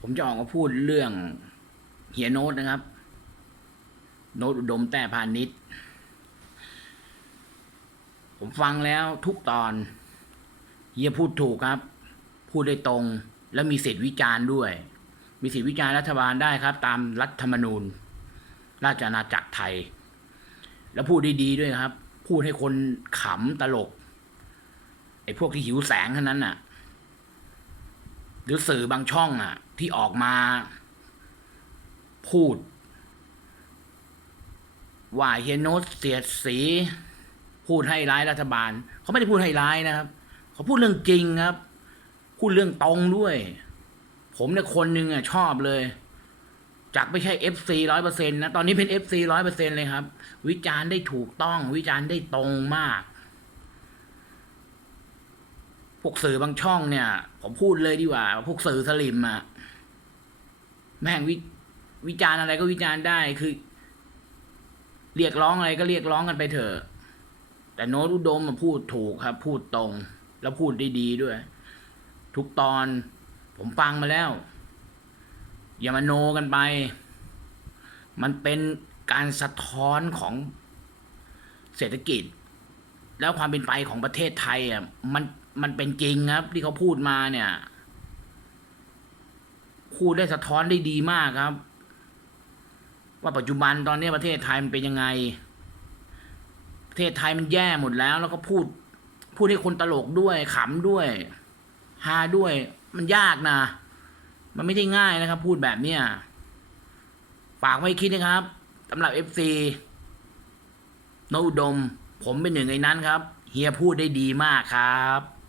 ผมจะออกมาพูดเรื่องเฮียโน้ตนะครับ โน้ตอุดมแต่พาณิชย์ผมฟังแล้วทุกตอน เฮียพูดถูกครับ พูดได้ตรง และมีสิทธิวิจารณ์ด้วย มีสิทธิวิจารณ์รัฐบาลได้ครับ ตามรัฐธรรมนูญ ราชอาณาจักรไทย แล้วพูดได้ดีด้วยครับ พูดให้คนขำตลกไอ้พวกที่หิวแสงเท่านั้นน่ะ รือสื่อบางช่องอะ ที่ออกมาพูด ว่าเฮียโนตเสียดสี พูดให้ร้ายรัฐบาล เขาไม่ได้พูดให้ร้ายนะครับ เขาพูดเรื่องจริงครับ พูดเรื่องตรงด้วย ผมเนี่ยคนหนึ่งอะชอบเลย จากไม่ใช่เอฟซีร้อยเปอร์เซ็นต์นะ ตอนนี้เป็นเอฟซีร้อยเปอร์เซ็นเลยครับ วิจารณ์ได้ถูกต้อง วิจารณ์ได้ตรงมาก พวกสื่อบางช่องเนี่ย ผมพูดเลยดีกว่า พวกสื่อสลิมอะแม่งวิวิจารณ์อะไรก็วิจารณ์ได้คือ เรียกร้องอะไรก็เรียกร้องกันไปเถอะแต่โน้ตอุดมมาพูดถูกครับ พูดตรง แล้วพูดได้ดีด้วย ทุกตอน ผมฟังมาแล้ว อย่ามาโนกันไป มันเป็นการสะท้อนของเศรษฐกิจ แล้วความเป็นไปของประเทศไทยอะมัน มันเป็นจริงครับ ที่เขาพูดมาเนี่ย พูดได้สะท้อนได้ดีมากครับ ว่าปัจจุบันตอนนี้ประเทศไทยมันเป็นยังไง ประเทศไทยมันแย่หมดแล้ว แล้วก็พูด พูดให้คนตลกด้วยขำด้วยฮาด้วย มันยากนะ มันไม่ได้ง่ายนะครับ พูดแบบเนี้ยฝากไว้คิดนะครับสำหรับเอฟซีโนอุดม ผมเป็นหนึ่งในนั้นครับ เฮียพูดได้ดีมากครับ